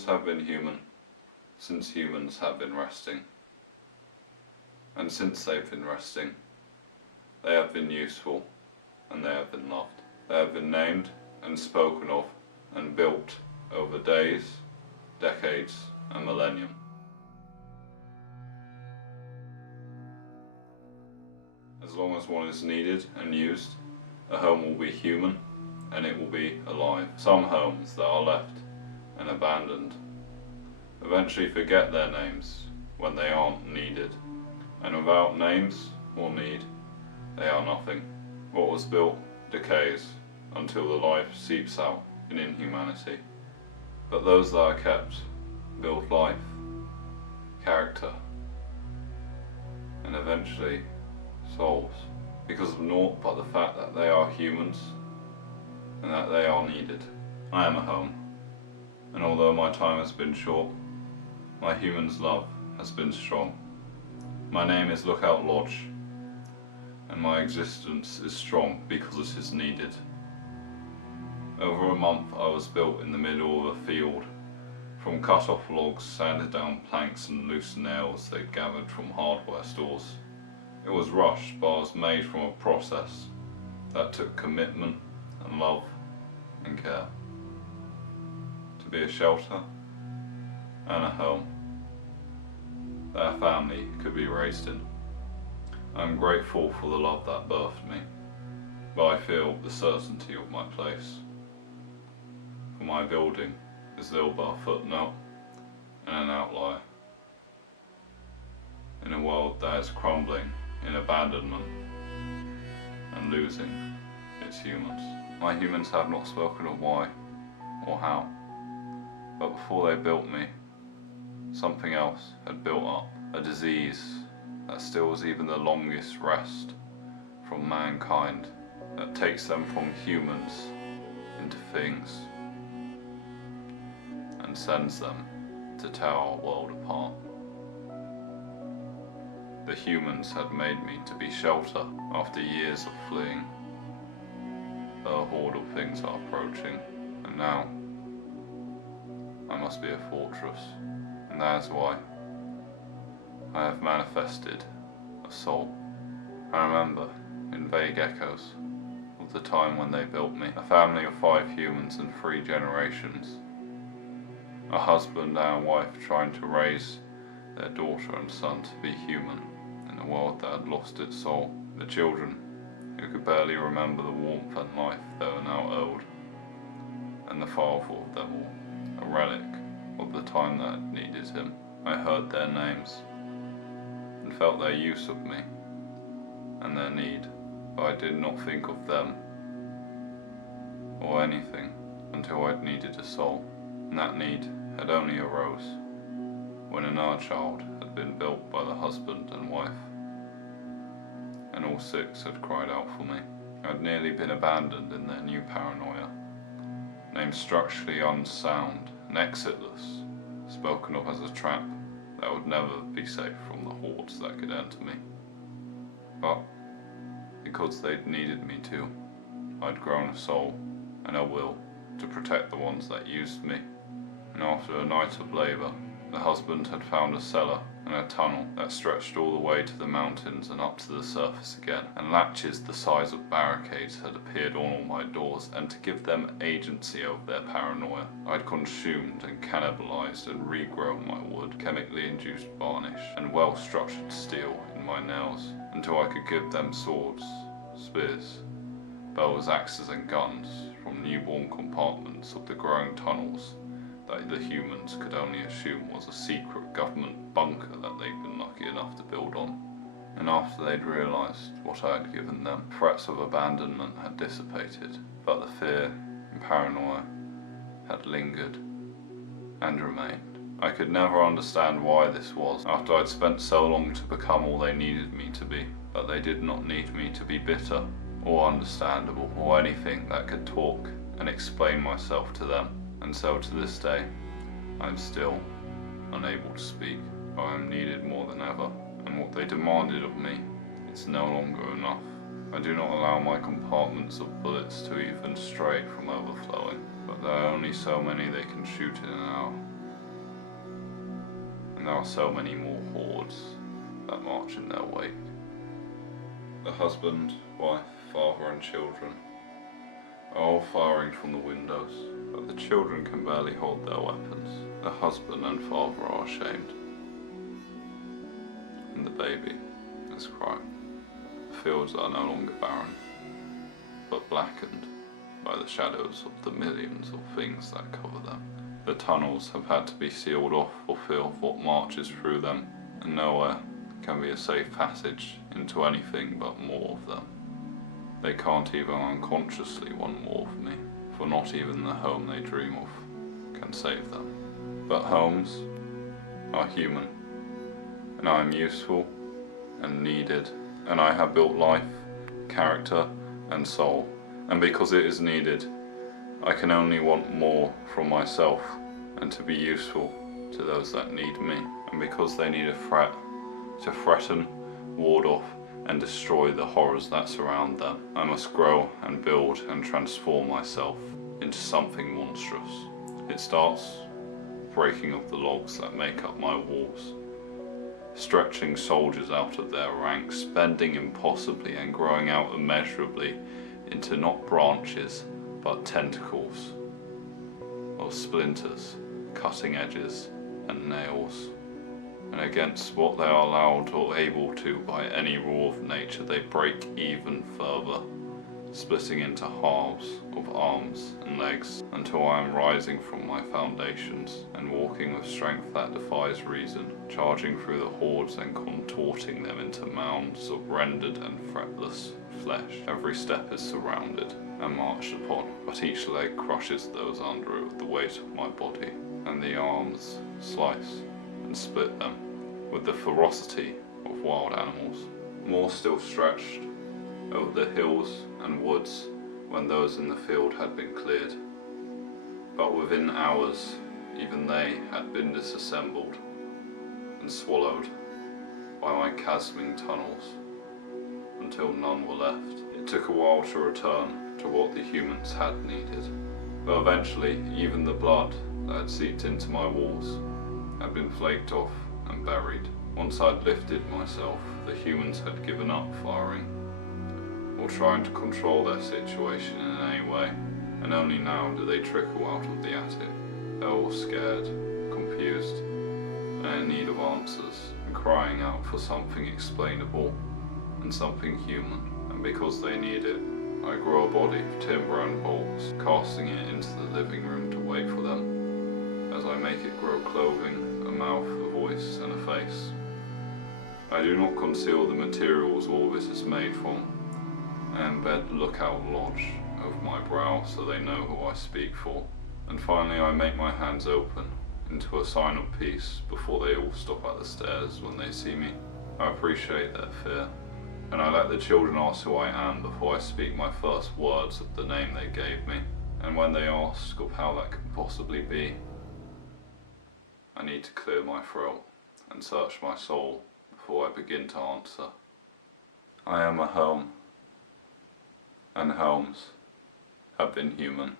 humans have been human, since humans have been resting. And since they've been resting, they have been useful, and they have been loved. They have been named and spoken of and built over days, decades, and millennium. As long as one is needed and used, a home will be human and it will be alive. Some homes that are left and abandoned eventually forget their names when they aren't needed, and without names or need, they are nothing. What was built decays until the life seeps out in inhumanity. But those that are kept build life, character, and eventually souls, because of naught but the fact that they are humans and that they are needed. I am a home, and although my time has been short, my human's love has been strong. My name is Lookout Lodge, and my existence is strong because it is needed. Over a month I was built in the middle of a field, from cut-off logs, sanded down planks and loose nails they gathered from hardware stores. It was rushed, but I was made from a process that took commitment and love and care. To be a shelter and a home that a family could be raised in. I am grateful for the love that birthed me, but I feel the certainty of my place. For my building is little but a footnote and an outlier in a world that is crumbling in abandonment and losing its humans. My humans have not spoken of why or how, but before they built me, something else had built up, a disease that steals even the longest rest from mankind, that takes them from humans into things and sends them to tear our world apart. The humans had made me to be shelter after years of fleeing. A horde of things are approaching, and now I must be a fortress, and that is why I have manifested a soul. I remember, in vague echoes of the time when they built me, a family of 5 humans and 3 generations, a husband and a wife trying to raise their daughter and son to be human in a world that had lost its soul. The children who could barely remember the warmth and life they were now old, and the father of them all, a relic of the time that had needed him. I heard their names and felt their use of me and their need, but I did not think of them or anything until I'd needed a soul, and that need had only arose when another child had been built by the husband and wife, and all 6 had cried out for me. I'd nearly been abandoned in their new paranoia, named structurally unsound and exitless, spoken of as a trap that would never be safe from the hordes that could enter me. But because they'd needed me to, I'd grown a soul and a will to protect the ones that used me, and after a night of labour, the husband had found a cellar and a tunnel that stretched all the way to the mountains and up to the surface again, and latches the size of barricades had appeared on all my doors, and to give them agency over their paranoia, I'd consumed and cannibalized and regrown my wood, chemically induced varnish, and well-structured steel in my nails, until I could give them swords, spears, bows, axes and guns from newborn compartments of the growing tunnels that the humans could only assume was a secret government bunker that they'd been lucky enough to build on. And after they'd realised what I had given them, threats of abandonment had dissipated, but the fear and paranoia had lingered and remained. I could never understand why this was, after I'd spent so long to become all they needed me to be, but they did not need me to be bitter or understandable or anything that could talk and explain myself to them. And so to this day, I am still unable to speak. I am needed more than ever, and what they demanded of me is no longer enough. I do not allow my compartments of bullets to even stray from overflowing, but there are only so many they can shoot in an hour, and there are so many more hordes that march in their wake. The husband, wife, father and children are all firing from the windows, but the children can barely hold their weapons. The husband and father are ashamed, and the baby is crying. The fields are no longer barren, but blackened by the shadows of the millions of things that cover them. The tunnels have had to be sealed off for fear of what marches through them, and nowhere can be a safe passage into anything but more of them. They can't even unconsciously want more of me, for not even the home they dream of can save them. But homes are human, and I am useful and needed, and I have built life, character and soul, and because it is needed, I can only want more from myself and to be useful to those that need me, and because they need a threat to threaten, ward off and destroy the horrors that surround them, I must grow and build and transform myself into something monstrous. It starts breaking up the logs that make up my walls, stretching soldiers out of their ranks, bending impossibly and growing out immeasurably into not branches but tentacles of splinters, cutting edges and nails. And against what they are allowed or able to by any law of nature, they break even further, splitting into halves of arms and legs until I am rising from my foundations and walking with strength that defies reason, charging through the hordes and contorting them into mounds of rendered and fretless flesh. Every step is surrounded and marched upon, but each leg crushes those under it with the weight of my body, and the arms slice and split them with the ferocity of wild animals. More still stretched over the hills and woods when those in the field had been cleared, but within hours even they had been disassembled and swallowed by my chasming tunnels until none were left. It took a while to return to what the humans had needed, but eventually even the blood that had seeped into my walls had been flaked off and buried. Once I'd lifted myself, the humans had given up firing or trying to control their situation in any way, and only now do they trickle out of the attic. They're all scared, confused, and in need of answers, and crying out for something explainable and something human. And because they need it, I grow a body of timber and bolts, casting it into the living room to wait for them, as I make it grow clothing, a mouth, a voice, and a face. I do not conceal the materials all this is made from, and embed Lookout Lodge over my brow so they know who I speak for. And finally I make my hands open into a sign of peace before they all stop at the stairs when they see me. I appreciate their fear, and I let the children ask who I am before I speak my first words of the name they gave me. And when they ask of how that can possibly be, I need to clear my throat and search my soul before I begin to answer. I am a home, and homes have been human.